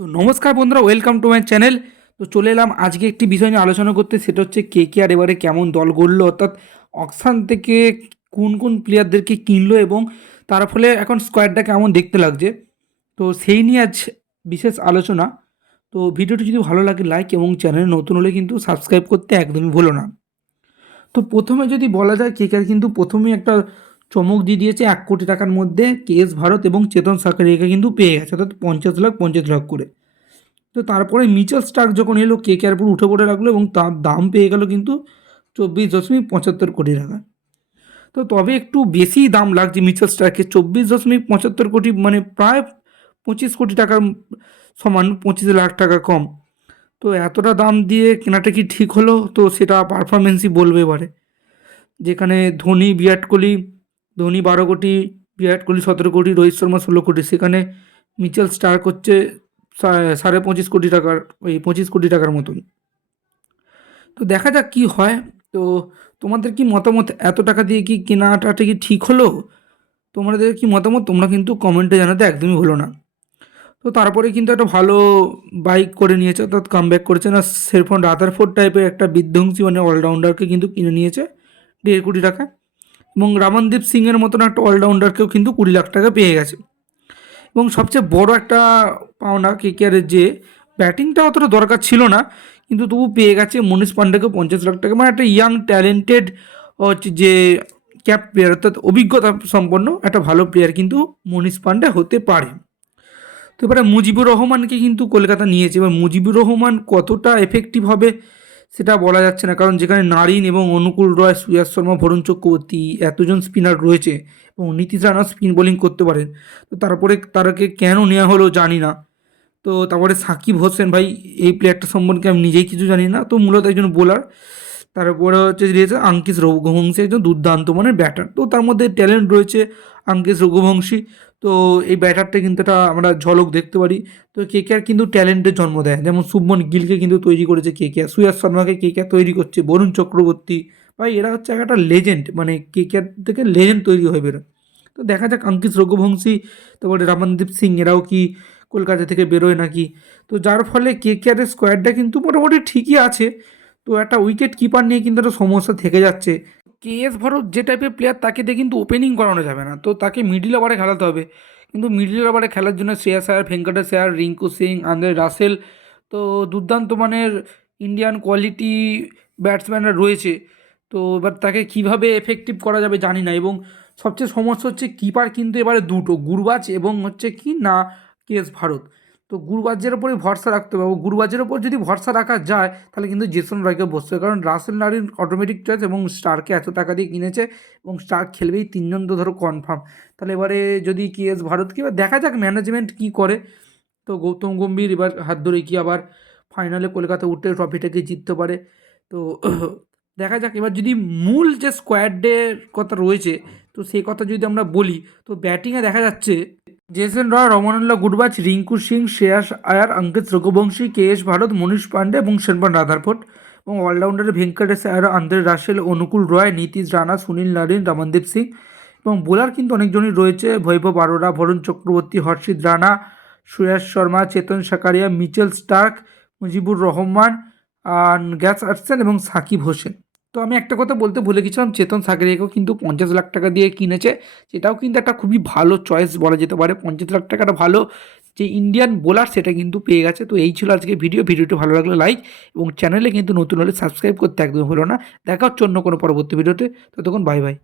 তো নমস্কার বন্ধুরা, ওয়েলকাম টু মাই চ্যানেল। তো চলে এলাম আজকে একটি বিষয় নিয়ে আলোচনা করতে, সেটা হচ্ছে কেকেআর এবারে কেমন দল গড়লো, অর্থাৎ অকশান থেকে কোন কোন প্লেয়ারদেরকে কিনলো এবং তার ফলে এখন স্কোয়াডটা কেমন দেখতে লাগছে। তো সেই নিয়ে আজ বিশেষ আলোচনা। তো ভিডিওটি যদি ভালো লাগে লাইক এবং চ্যানেলে নতুন হলে কিন্তু সাবস্ক্রাইব করতে একদমই ভুলো না। তো প্রথমে যদি বলা যায়, কেকেআর কিন্তু প্রথমেই একটা চমক দিয়ে দিয়েছে। 1 কোটি টাকার মধ্যে কেএস ভারত এবং চেতন সাকারিয়াকে কিন্তু পেয়ে গেছে, অর্থাৎ 50 লাখ করে। তো তারপরে মিচেল স্টার্ক যখন এলো, কেকেআর পুরো উঠে পড়ে রাখলো এবং তার দাম পেয়ে গেল কিন্তু 24.75 কোটি টাকা। তো তবে একটু বেশি দাম লাগছে মিচেল স্টার্কের। 24.75 কোটি মানে প্রায় 25 কোটি টাকার সমান, 25 লাখ টাকা কম। তো এতটা দাম দিয়ে কেনাটা কি ঠিক হলো? তো সেটা পারফরমেন্সই বলবে এবারে। যেখানে ধোনি 12 কোটি, বিরাট কোহলি 17 কোটি, রোহিত শর্মা 16 কোটি, সেখানে মিচেল স্টার্ক হচ্ছে 25.5 কোটি টাকার, ওই 25 কোটি টাকার মতন। তো দেখা যাক কি হয়। তো তোমাদের কি মতামত, এত টাকা দিয়ে কি কেনাটা কি ঠিক হলো? তোমাদের কি মতামত তোমরা কিন্তু কমেন্টে জানাতে একদমই ভুলো না। তো তারপরে কিন্তু একটা ভালো বাইক করে নিয়েছে, অর্থাৎ কামব্যাক করেছে না, সেরফন রাদারফোর্ড টাইপের একটা বিধ্বংসী মানে অলরাউন্ডারকে কিন্তু কিনে নিয়েছে 1.5 কোটি টাকা। এবং রামনদীপ সিংয়ের মতন একটা অলরাউন্ডারকেও কিন্তু 20 লাখ টাকা পেয়ে গেছে। এবং সবচেয়ে বড় একটা পাওনা কেকেআরের, যে ব্যাটিংটা অতটা দরকার ছিল না, কিন্তু তবু পেয়ে গেছে মনীষ পান্ডেকে 50 লাখ টাকা। মানে একটা ইয়াং ট্যালেন্টেড হচ্ছে যে ক্যাপ প্লেয়ার, অর্থাৎ অভিজ্ঞতা সম্পন্ন একটা ভালো প্লেয়ার কিন্তু মনীষ পান্ডে হতে পারে। তো এবারে মুজিবুর রহমানকে কিন্তু কলকাতা নিয়েছে। এবার মুজিবুর রহমান কতটা এফেক্টিভ হবে সেটা বলা যাচ্ছে না, কারণ যেখানে নারিন এবং অনুকূল রয়, সুয়াস শর্মা, বরুণ চক্রবর্তী এতজন স্পিনার রয়েছে এবং নীতিশ রানা স্পিন বোলিং করতে পারেন। তো তারপরে তারাকে কেন নেওয়া হলো জানি না। তো তারপরে সাকিব হোসেন, ভাই এই প্লেয়ারটা সম্পর্কে আমি নিজেই কিছু জানি না। তো মূলত একজন বোলার। তারপরে হচ্ছে রয়েছে আঙ্কিশ রঘুবংশী, একজন দুর্দান্ত মানের ব্যাটার। তো তার মধ্যে ট্যালেন্ট রয়েছে আঙ্কিশ রঘুবংশী। তো এই ব্যাটারটা কিন্তু একটা আমরা ঝলক দেখতে পারি। তো কেকেআর কিন্তু ট্যালেন্টের জন্ম দেয়, যেমন শুভমন গিলকে কিন্তু তৈরি করেছে কেকেআর, সুয়াস শর্মাকে কেকেআর তৈরি করছে, বরুণ চক্রবর্তী। ভাই এরা হচ্ছে একটা লেজেন্ড, মানে কেকেআর থেকে লেজেন্ড তৈরি হয়ে বেরোয়। তো দেখা যাক আঙ্কিশ রঘুবংশী, তারপরে রামনদীপ সিং এরাও কি কলকাতা থেকে বেরোয় নাকি। তো যার ফলে কেকেআরের স্কোয়াডটা কিন্তু মোটামুটি ঠিকই আছে। তো একটা উইকেট কিপার নিয়ে কিন্তু একটা সমস্যা থেকে যাচ্ছে। কেএস ভারত যে টাইপের প্লেয়ার, তাকে দিয়ে কিন্তু ওপেনিং করানো যাবে না, তো তাকে মিডিল ওভারে খেলাতে হবে। কিন্তু মিডিল ওভারে খেলার জন্য শ্রেয়াস আয়ার, ভেঙ্কটেশ আয়ার, রিঙ্কু সিং, আন্দ্রে রাসেল, তো দুর্দান্ত মানের ইন্ডিয়ান কোয়ালিটি ব্যাটসম্যানরা রয়েছে। তো এবার তাকে কিভাবে এফেক্টিভ করা যাবে জানি না। এবং সবচেয়ে সমস্যা হচ্ছে কিপার কিন্তু এবারে দুটো, গুরবাজ এবং হচ্ছে কি না কেএস ভারত। তো গুরবাজের ওপরে ভরসা রাখতে হবে। গুরবাজের ওপর যদি ভরসা রাখা যায় তাহলে কিন্তু জেসন রয়কে বসতে হবে, কারণ রাসেল নারিন অটোমেটিক চয়েস এবং স্টারকে এত টাকা দিয়ে কিনেছে এবং স্টার খেলবেই, তিনজন তো ধরো কনফার্ম। তাহলে এবারে যদি কেএস ভারতকে, এবার দেখা যাক ম্যানেজমেন্ট কী করে। তো গৌতম গম্ভীর এবার হাত ধরে কি আবার ফাইনালে কলকাতা উঠে ট্রফিটাকে জিততে পারে। তো দেখা যাক। এবার যদি মূল যে স্কোয়াডের কথা রয়েছে, তো সেই কথা যদি আমরা বলি, তো ব্যাটিংয়ে দেখা যাচ্ছে জেসন রয়, রমনুল্লাহ গুরবাজ, রিঙ্কু সিং, শ্রেয়াস আয়ার, অঙ্কিত রঘুবংশী, কেএস ভারত, মনীষ পান্ডে এবং শেরবান রাদারফোর্ড। এবং অলরাউন্ডারে Venkatesh Iyer, Andre Russell, Anukul Roy, Nitish Rana, Sunil Narine, Ramandeep Singh. এবং বোলার কিন্তু অনেকজনই রয়েছে, বৈভব আরোরা, বরুণ চক্রবর্তী, হর্ষিত রানা, সুয়াস শর্মা, চেতন সাকারিয়া, মিচেল স্টার্ক, মুজিবুর রহমান, গ্যাস আর্টসেন এবং সাকিব হোসেন। তো আমি একটা কথা বলতে ভুলে গেছিলাম, চেতন সাকারিয়াকেও কিন্তু 50 লাখ টাকা দিয়ে কিনেছে। সেটাও কিন্তু একটা খুবই ভালো চয়েস বলা যেতে পারে। 50 লাখ টাকাটা ভালো যে ইন্ডিয়ান বোলার, সেটা কিন্তু পেয়ে গেছে। তো এই ছিল আজকে ভিডিওটি ভালো লাগলে লাইক এবং চ্যানেলে কিন্তু নতুন হলে সাবস্ক্রাইব করতে একদম হলো না। দেখা হচ্ছে অন্য কোনো পরবর্তী ভিডিওতে। ততক্ষণ বাই বাই।